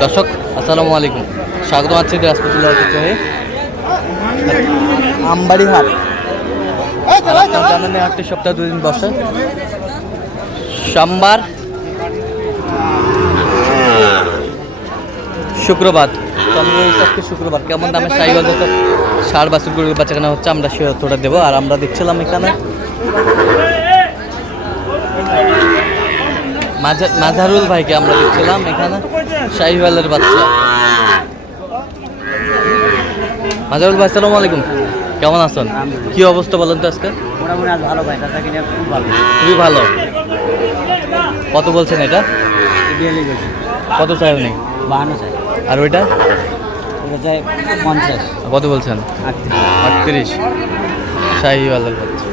দর্শক আসসালামু আলাইকুম। স্বাগত আছি জেলার আমবাড়ি হাট। জানেন হাটটি সপ্তাহে দুদিন বসে। সোমবার শুক্রবার। আজকে শুক্রবার। কেমন দামে সাইবাজ তো সার বাছুর গরুর বাচ্চা কেনা হচ্ছে আমরা সে অতটা দেবো। আর আমরা দেখছিলাম এখানে মাঝারুল ভাইকে আমরা দেখছিলাম এখানে। শাহিওয়ালের বাচ্চা। মাঝারুল ভাই সালাম আলাইকুম। কেমন আছেন? কি অবস্থা বলেন তো আজকে? ভালো ভাই খুবই ভালো। কত বলছেন এটা? কত চাই উনি? বাহান্ন চাই। আর ওইটা? পঞ্চাশ। কত বলছেন? আটত্রিশ। আটত্রিশ। শাহিওয়ালের বাচ্চা।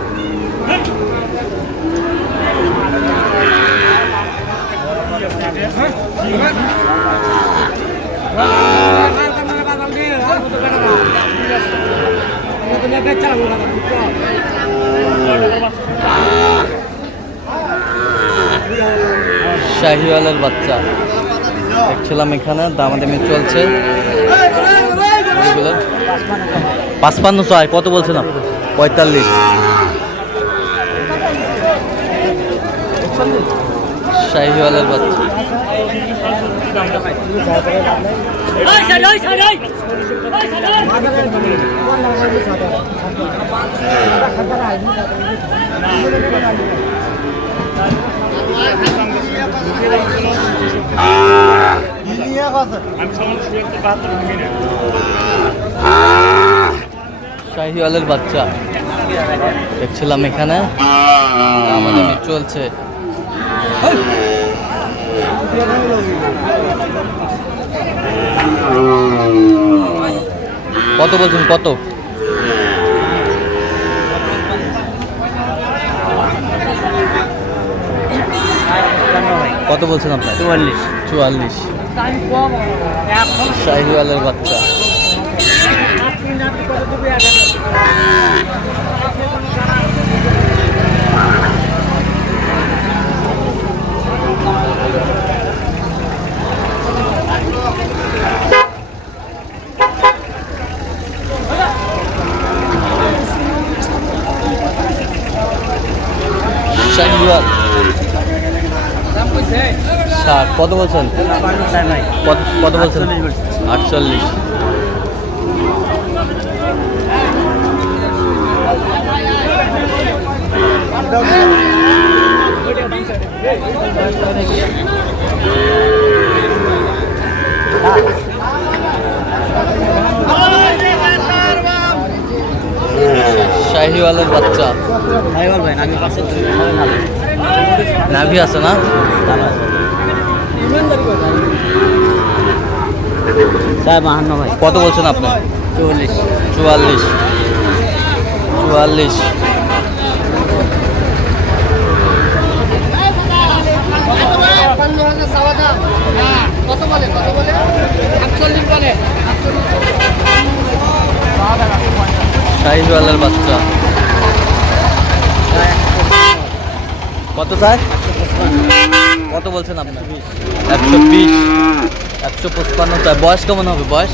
শাহিওয়ালের বাচ্চা। দেখছিলাম এখানে দামাদামি চলছে। পাঁচপান্ন ছয় কত আপনি পঁয়তাল্লিশ। শাহিওয়ালের বাচ্চা। শাহিওয়ালের বাচ্চা। দেখছিলাম এখানে। আমাদের চলছে। কত বলছেন কত? কত বলছেন আপনার? চুয়াল্লিশ। চুয়াল্লিশ। শাহিওয়ালের বাচ্চা। শাহিওয়াল ষাট কত বলছেন? কত বলছেন? আটচল্লিশ। শাহিওয়ালের বাচ্চা। বল ভাই আমি পাশে নাভি আছে না? ভাই। কত বলছেন আপনি? চুয়াল্লিশ। চুয়াল্লিশ। চুয়াল্লিশ। শাহিওয়ালের বাচ্চা। কত স্যার? কত বলছেন আপনার? একশো বিশ। একশো পঁচপান্ন। বয়স কেমন হবে? বয়স?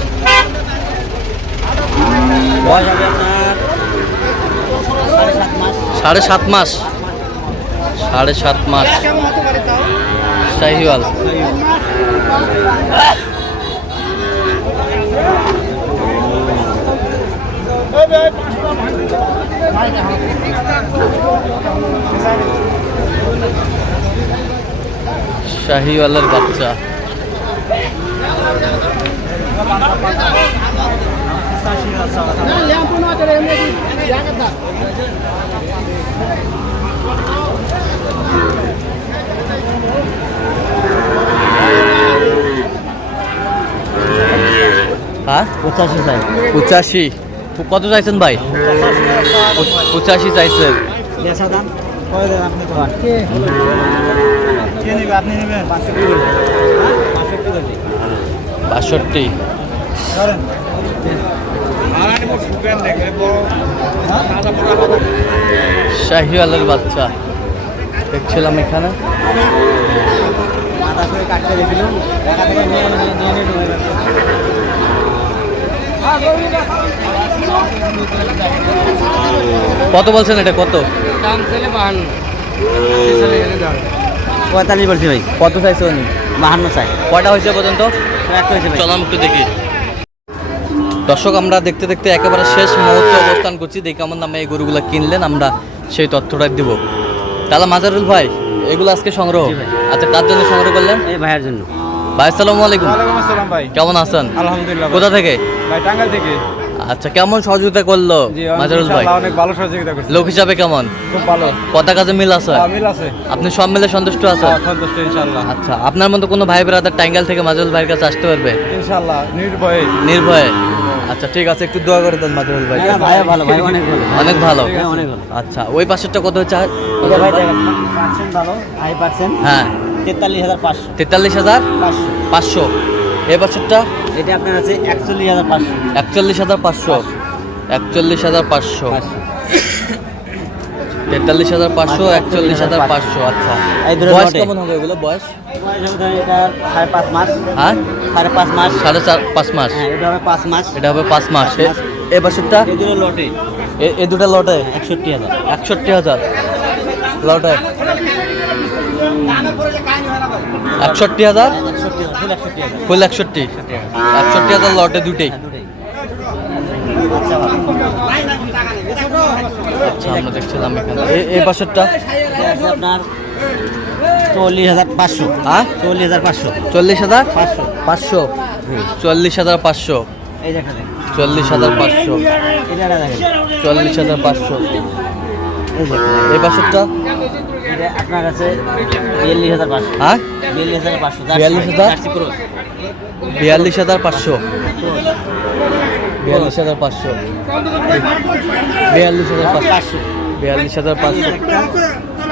বয়স হবে আপনার সাড়ে সাত মাস। সাড়ে সাত মাস। সাড়ে সাত মাস শাহিওয়াল শাহিওয়ালের বাচ্চা। হ্যাঁ পঁচাশি চাই। পঁচাশি। কত চাইছেন ভাই? পঁচাশি চাইছেন। আপনি? তো কে? নেবে আপনি নেবেন? বাষট্টি। শাহিওয়ালের বাচ্চা। দেখছিলাম এখানে। কত বলছেন এটা? কত? দাম ছেলে বাহান্ন। পঁয়তাল্লিশ বলছি ভাই। কত চাইছে উনি? বাহান্ন চাই। কয়টা হয়েছে পর্যন্ত? একটা হয়েছে ভাই। চলাম একটু দেখি। দর্শক আমরা দেখতে দেখতে একেবারে শেষ মুহূর্তে অবস্থান করছি। দেখি কেমন দামে এই গরুগুলো কিনলেন আমরা সেই তথ্যটা দিব। তাহলে মাজারুল ভাই এগুলো আজকে সংগ্রহ? আচ্ছা কার জন্য সংগ্রহ করলেন? এই ভাইয়ের জন্য। ভাই আসসালামু আলাইকুম। ওয়ালাইকুম আসসালাম ভাই। কেমন আছেন? আলহামদুলিল্লাহ কোথা থেকে? ভাই টাঙ্গাইল থেকে। আচ্ছা কেমন সহযোগিতা করল মাজারুল ভাই? অনেক ভালো সহযোগিতা করছে। লোক হিসাবে কেমন? খুব ভালো। কথা কাজে মিল আছে? হ্যাঁ, মিল আছে। আপনি সব মিলে সন্তুষ্ট আছেন? হ্যাঁ, সন্তুষ্ট ইনশাআল্লাহ আচ্ছা আপনার মতো কোনো ভাই ব্রাদার টাঙ্গাইল থেকে মাজারুল ভাইয়ের কাছে আসতে পারবে? ইনশাআল্লাহ নির্ভয়ে। নির্ভয়ে? আচ্ছা ঠিক আছে একটু দোয়া করে দেন মাজারুল ভাই। না, ভাই ভালো ভাই অনেক ভালো। অনেক ভালো। হ্যাঁ, অনেক ভালো। আচ্ছা ওই পাশেরটা কত হচ্ছে? ভাই দেখেন পার্সেন্ট ভালো হাই পার্সেন্ট। হ্যাঁ। তেতাল্লিশ হাজার পাঁচশো। তেতাল্লিশ হাজার পাঁচশো। এই বছরটা? এটা আপনার আছে একচল্লিশ হাজার পাঁচশো। একচল্লিশ হাজার পাঁচশো। একচল্লিশ হাজার পাঁচশো। তেতাল্লিশ হাজার পাঁচশো একচল্লিশ হাজার পাঁচশো। আচ্ছা। এই দুটো বয়স কেমন হবে এগুলো? বয়স? সাড়ে পাঁচ মাস। হ্যাঁ? সাড়ে পাঁচ মাস। সাড়ে চার পাঁচ মাস। হ্যাঁ এটা হবে পাঁচ মাস। এটা হবে পাঁচ মাস। এ বছরটা? এই দুটো লটে এ- এ দুটো লটে একষট্টি হাজার। একষট্টি হাজার। লটে একষট্টি হাজার? ফুল একষট্টি একষট্টি হাজার লটে দুটেই। আচ্ছা আমরা দেখছিলাম এখানে। এই বছরটা আপনার চল্লিশ হাজার পাঁচশো। হ্যাঁ চল্লিশ হাজার পাঁচশো। চল্লিশ হাজার? পাঁচশো। পাঁচশো? চল্লিশ হাজার পাঁচশো। চল্লিশ হাজার পাঁচশো। চল্লিশ হাজার পাঁচশো। এই এটা আপনার কাছে বিয়াল্লিশ হাজার পাঁচশো। হ্যাঁ? বিয়াল্লিশ হাজার পাঁচশো বিয়াল্লিশ হাজার? বিয়াল্লিশ হাজার পাঁচশো। বিয়াল্লিশ হাজার পাঁচশো। বিয়াল্লিশ হাজার পাঁচশো। বিয়াল্লিশ হাজার পাঁচশো।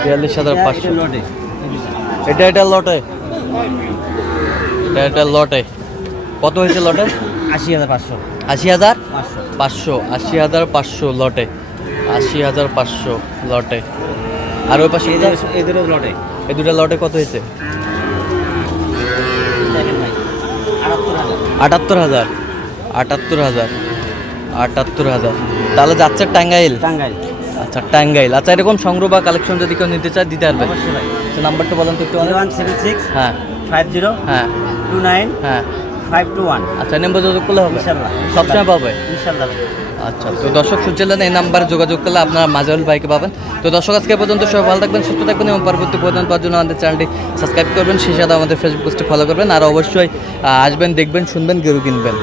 বিয়াল্লিশ হাজার পাঁচশো। এটা। এটা এটা লটে। এটা এটা লটে। কত হয়েছে লটে? আশি হাজার পাঁচশো। আশি হাজার? পাঁচশো। পাঁচশো আশি হাজার পাঁচশো লটে। আশি হাজার পাঁচশো লটে। আর ওই পাশে এদের এদেরও লটে? এই দুটো লটে কত হয়েছে? আটাত্তর হাজার। আটাত্তর হাজার। আটাত্তর হাজার। তাহলে যাচ্ছে টাঙ্গাইল? টাঙ্গাইল। আচ্ছা টাঙ্গাইল। আচ্ছা এরকম সংগ্রহ বা কালেকশন যদি কেউ নিতে চায় দিতে পারবে। আচ্ছা নাম্বারটা বলেন তো একটু? ওয়ান সেভেন সিক্স হ্যাঁ। ফাইভ জিরো হ্যাঁ। টু নাইন হ্যাঁ। ফাইভ টু ওয়ান আচ্ছা নাম্বার যোগাযোগ করলে হবে? ইনশাল্লাহ। সবসময় পাবে? ইনশাল্লাহ। আচ্ছা তো দর্শক শুনছিলেন এই নাম্বারে যোগাযোগ করলে আপনারা মাজারুল ভাইকে পাবেন। তো দর্শক আজকে পর্যন্ত সবাই ভালো থাকবেন সুস্থ থাকবেন এবং পরবর্তী পর্যন্ত পাওয়ার জন্য আমাদের চ্যানেলটি সাবস্ক্রাইব করবেন। সেই সাথে আমাদের ফেসবুক পেজটি ফলো করবেন। আর অবশ্যই আসবেন দেখবেন শুনবেন গেরু কিনবেন।